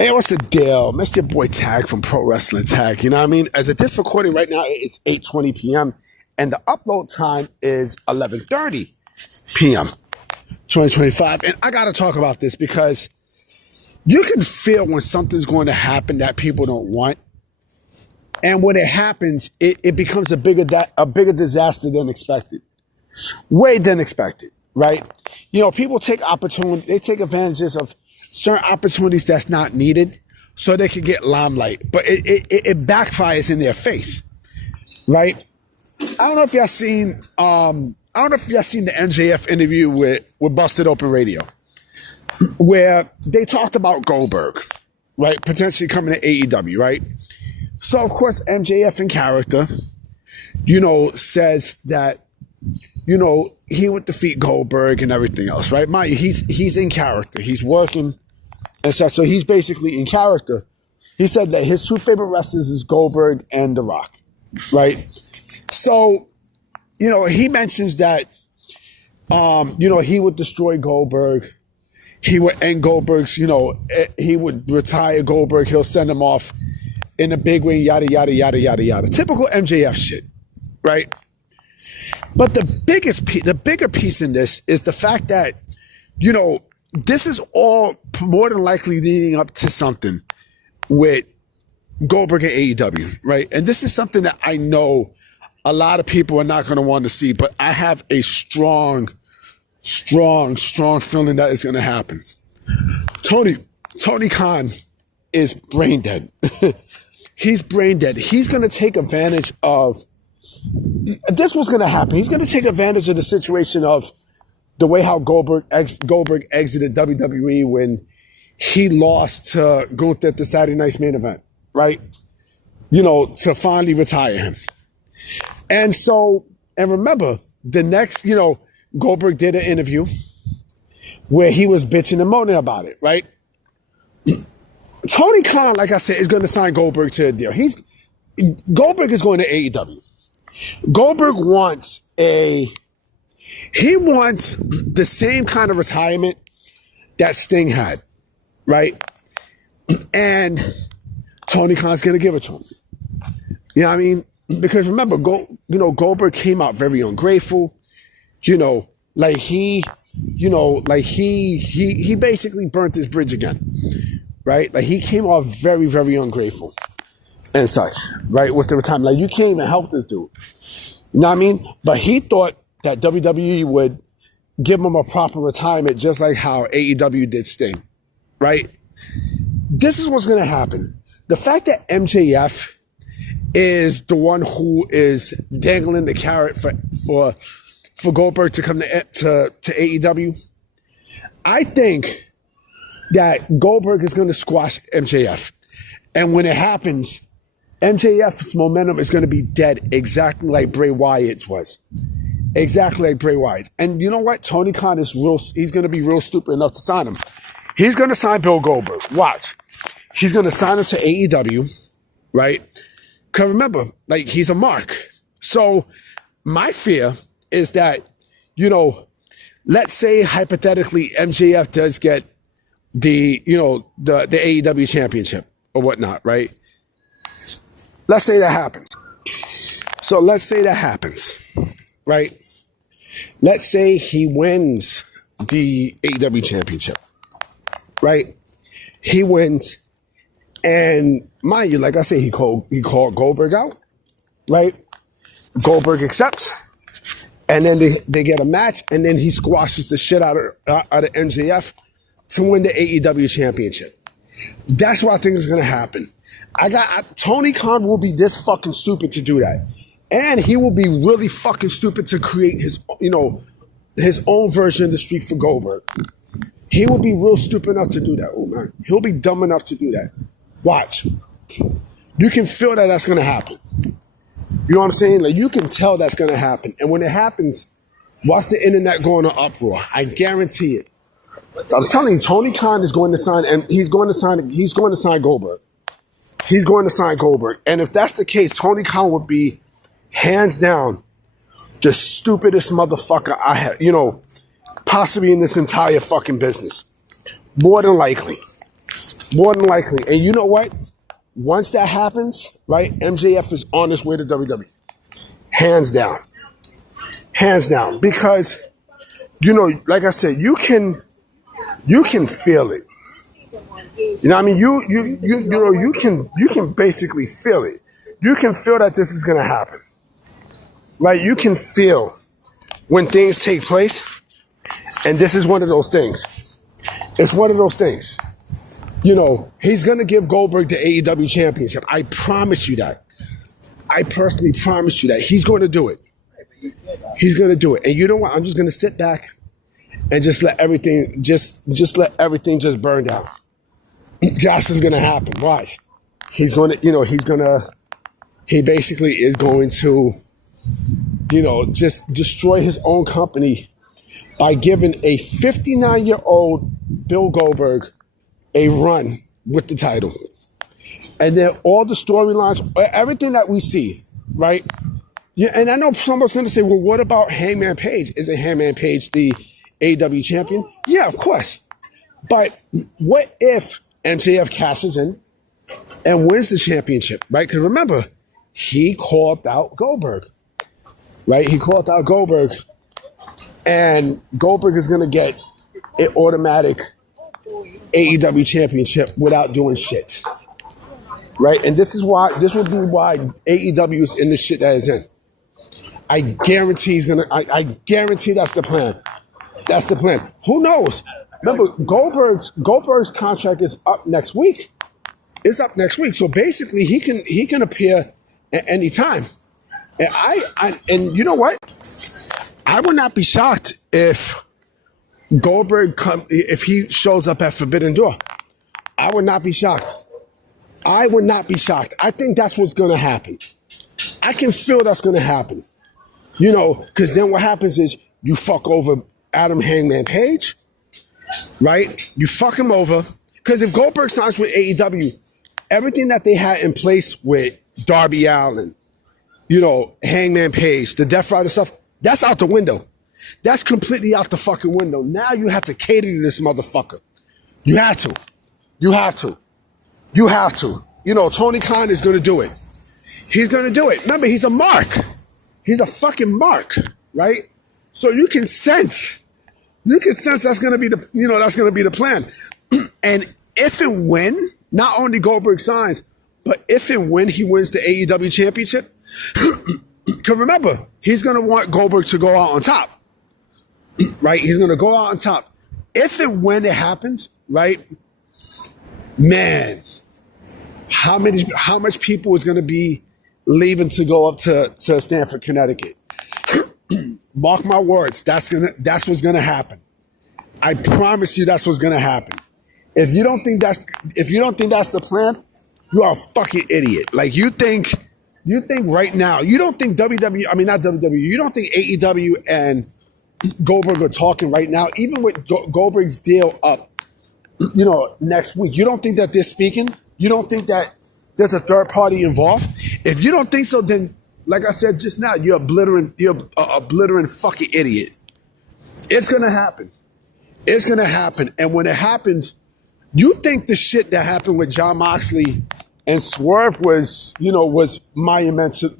Hey, what's the deal? It's your boy Tag from Pro Wrestling Tag. You know what I mean? As of this recording right now, it's 8:20 p.m. and the upload time is 11:30 p.m. 2025. And I got to talk about this because you can feel when something's going to happen that people don't want. And when it happens, it becomes a bigger disaster than expected. Way than expected, right? You know, people take advantages of certain opportunities that's not needed so they can get limelight. But it backfires in their face, right? I don't know if y'all seen the MJF interview with Busted Open Radio, where they talked about Goldberg, right? Potentially coming to AEW, right? So, of course, MJF in character, says that, he would defeat Goldberg and everything else, right? Mind you, he's in character. He's working. And so he's basically in character. He said that his two favorite wrestlers is Goldberg and The Rock, right? So, he mentions that, he would destroy Goldberg. He would end Goldberg's, he would retire Goldberg. He'll send him off in a big way, yada, yada, yada, yada, yada. Typical MJF shit, right? But the bigger piece in this is the fact that, this is all more than likely leading up to something with Goldberg and AEW, right? And this is something that I know a lot of people are not going to want to see, but I have a strong feeling that it's going to happen. Tony Khan is brain dead. He's brain dead. He's going to take advantage of this. Was going to happen. He's going to take advantage of the situation of the way how Goldberg exited WWE when he lost to Gunther at the Saturday Night's Main Event, right? To finally retire him. And remember, the next, Goldberg did an interview where he was bitching and moaning about it, right? Tony Khan, like I said, is going to sign Goldberg to a deal. Goldberg is going to AEW. Goldberg wants the same kind of retirement that Sting had, right? And Tony Khan's going to give it to him. You know what I mean? Because remember, Goldberg came out very ungrateful. He basically burnt his bridge again, right? Like he came off very, very ungrateful and such, right? With the retirement, like you can't even help this dude. You know what I mean? But he thought that WWE would give him a proper retirement, just like how AEW did Sting, right? This is what's going to happen. The fact that MJF is the one who is dangling the carrot for Goldberg to come to AEW, I think that Goldberg is going to squash MJF. And when it happens, MJF's momentum is going to be dead, exactly like Bray Wyatt's was. Exactly like Bray Wyatt's. And you know what? Tony Khan is he's going to be real stupid enough to sign him. He's going to sign Bill Goldberg. Watch. He's going to sign him to AEW, right? Because remember, he's a mark. So my fear is that, let's say hypothetically MJF does get the AEW championship or whatnot, right? Let's say that happens. So let's say that happens, right? Let's say he wins the AEW championship, right? He wins, and mind you, like I say, he called Goldberg out, right? Goldberg accepts, and then they get a match, and then he squashes the shit out of MJF to win the AEW championship. That's what I think is going to happen. Tony Khan will be this fucking stupid to do that. And he will be really fucking stupid to create his own version of the street for Goldberg. He will be real stupid enough to do that. Oh man, he'll be dumb enough to do that. Watch. You can feel that that's going to happen. You know what I'm saying? Like you can tell that's going to happen. And when it happens, watch the internet go in an uproar. I guarantee it. I'm telling you, Tony Khan is going to sign, and he's going to sign Goldberg. He's going to sign Goldberg. And if that's the case, Tony Khan would be hands down the stupidest motherfucker I have, possibly in this entire fucking business. More than likely. More than likely. And you know what? Once that happens, right, MJF is on his way to WWE. Hands down. Hands down. Because, you know, like I said, you can feel it. You know what I mean? You can basically feel it. You can feel that this is gonna happen. Right? You can feel when things take place, and this is one of those things. It's one of those things. You know, he's gonna give Goldberg the AEW championship. I promise you that. I personally promise you that. He's going to do it. He's gonna do it. And you know what? I'm just gonna sit back and just let everything just burn down. That's what's gonna happen. Watch. He basically is going to, you know, just destroy his own company by giving a 59-year-old Bill Goldberg a run with the title. And then all the storylines, everything that we see, right? Yeah, and I know someone's going to say, well, what about Hangman Page? Isn't Hangman Page the AEW champion? Yeah, of course. But what if MJF cashes in and wins the championship, right? Because remember, he called out Goldberg, right? He called out Goldberg, and Goldberg is going to get an automatic AEW championship without doing shit, right? And this would be why AEW is in the shit that is in. I guarantee I guarantee that's the plan. That's the plan. Who knows? Remember, Goldberg's contract is up next week. It's up next week. So basically he can appear at any time. And you know what? I would not be shocked if if he shows up at Forbidden Door. I would not be shocked. I would not be shocked. I think that's what's going to happen. I can feel that's going to happen. You know, because then what happens is you fuck over Adam Hangman Page, right? You fuck him over. Because if Goldberg signs with AEW, everything that they had in place with Darby Allin, you know, Hangman Page, the Death Rider stuff, that's out the window. That's completely out the fucking window. Now you have to cater to this motherfucker. You have to. You have to. You have to. You know, Tony Khan is going to do it. He's going to do it. Remember, he's a mark. He's a fucking mark, right? So you can sense that's going to be the plan. And if and when, not only Goldberg signs, but if and when he wins the AEW championship, because remember, he's going to want Goldberg to go out on top, right? He's going to go out on top. If and when it happens, right, man, how much people is going to be leaving to go up to Stamford, Connecticut? Mark my words, that's what's going to happen. I promise you that's what's going to happen. If you don't think that's the plan, you are a fucking idiot. Like you think right now, you don't think not WWE, you don't think AEW and Goldberg are talking right now, even with Goldberg's deal up, you know, next week. You don't think that they're speaking? You don't think that there's a third party involved? If you don't think so, then like I said just now, you're a blittering fucking idiot. It's gonna happen. It's gonna happen. And when it happens, you think the shit that happened with Jon Moxley and Swerve was monumental,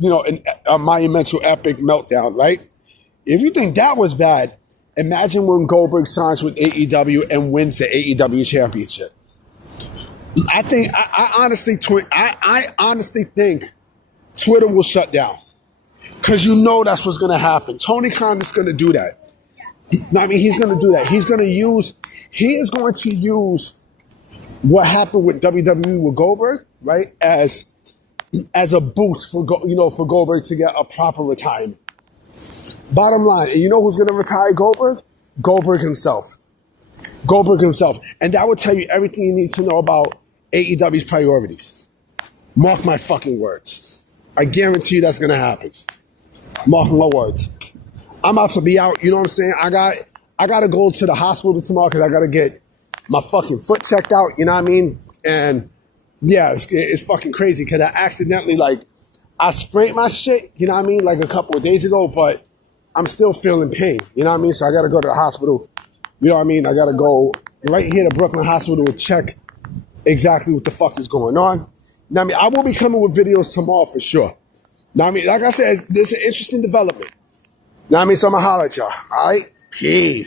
a monumental epic meltdown, right? If you think that was bad, imagine when Goldberg signs with AEW and wins the AEW championship. I honestly think Twitter will shut down. Because you know that's what's going to happen. Tony Khan is going to do that. I mean, he's going to do that. He is going to use what happened with WWE with Goldberg, right, as a boost for Goldberg to get a proper retirement. Bottom line, and you know who's going to retire Goldberg? Goldberg himself. Goldberg himself. And that will tell you everything you need to know about AEW's priorities. Mark my fucking words. I guarantee you that's going to happen. Mark my words. I'm about to be out, you know what I'm saying? I got to go to the hospital tomorrow because I got to get my fucking foot checked out, you know what I mean? And yeah, it's fucking crazy because I accidentally, I sprained my shit, you know what I mean, like a couple of days ago, but I'm still feeling pain, you know what I mean? So I got to go to the hospital, you know what I mean? I got to go right here to Brooklyn Hospital to check exactly what the fuck is going on. Now, I mean, I will be coming with videos tomorrow for sure. Now, I mean, like I said, this is an interesting development. Now, I mean, so I'm going to holler at y'all. All right? Peace.